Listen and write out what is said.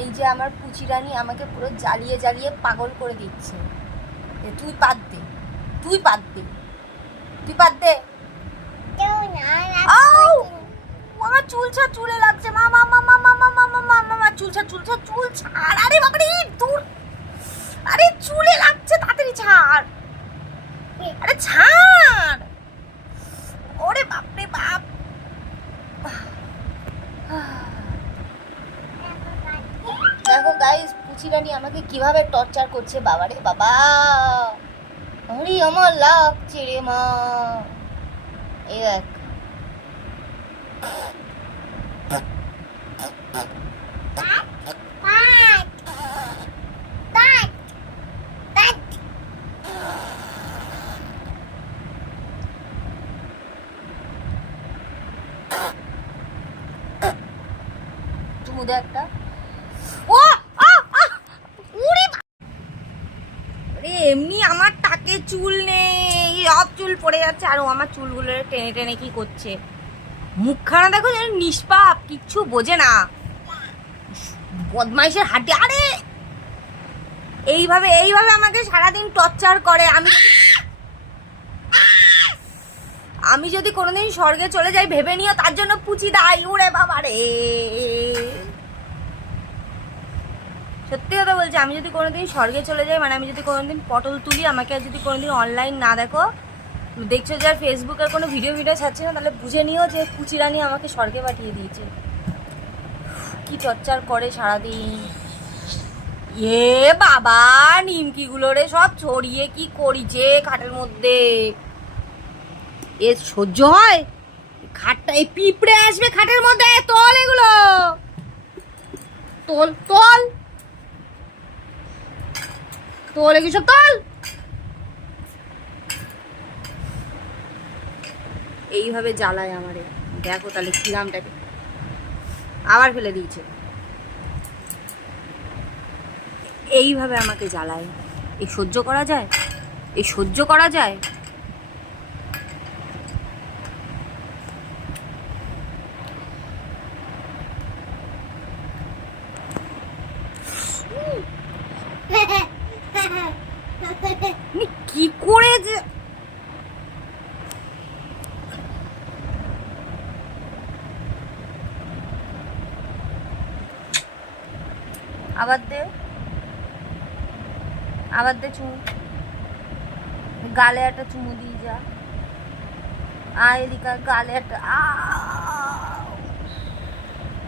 এই যে আমার পুচি রানী আমাকে পুরো জ্বালিয়ে জ্বালিয়ে পাগল করে দিচ্ছে। তুই পাত দে, তুই পাত দে, তুই পাত দে। আমার চুল ছাড়, চুলে লাগছে। মা মা মা মা মা মা মা মা মা মা চুল ছাড়, চুল ছাড়, চুল ছাড়। আরে বাবারে দূর, আরে চুলে লাগছে, তাড়াতাড়ি ছাড়। আরে ছাড়, ওরে বাপরে বাপ। দেখো গাইস, পুচি রানী আমাকে কিভাবে টর্চার করছে। বাবারে বাবা, আরে আমার লাগছে রে মা। এই দেখ, চুমু দে একটা। ও এমনি আমার টাকে চুল নেই, সব চুল পড়ে যাচ্ছে। আর ও আমার চুলগুলো টেনে টেনে কি করছে। মুখখানা দেখো যেন নিষ্পাপ, কিচ্ছু বোঝে না, বদমাইশের হাড্ডি। আরে এইভাবে এইভাবে আমাকে সারাদিন টর্চার করে। আমি যদি কোনোদিন স্বর্গে চলে যাই ভেবে নিও, তার জন্য পুচি দাই। ওরে বাবা রে, সত্যি কথা বলছি, আমি যদি কোনোদিন স্বর্গে চলে যাই, মানে আমি যদি কোনোদিন পটল তুলি, আমাকে আর যদি কোনোদিন অনলাইন না দেখো, দেখছো যে আর ফেসবুকের কোনো ভিডিও ছাড়ছে না, তাহলে বুঝে নিও যে পুচি রানী আমাকে স্বর্গে পাঠিয়ে দিয়েছে। কি টর্চার করে সারাদিন। এ বাবা, নিমকিগুলো রে সব ছড়িয়ে কি করিছে খাটের মধ্যে। এ সহ্য হয়? খাটটা এই পিঁপড়ে আসবে খাটের মধ্যে। তোল এগুলো, তোল তোল তোল, এগুলো সব তোল। এইভাবে জ্বালায় আমারে। দেখো তাহলে কিরামটাকে আবার ফেলে দিয়েছে। এইভাবে আমাকে জ্বালায়। এই সহ্য করা যায়? এই সহ্য করা যায়? কি করে যে আবার দে, আবার দে চুমু, গালে একটা চুমু দিয়ে যা। আয় এদিকে, গালে একটা।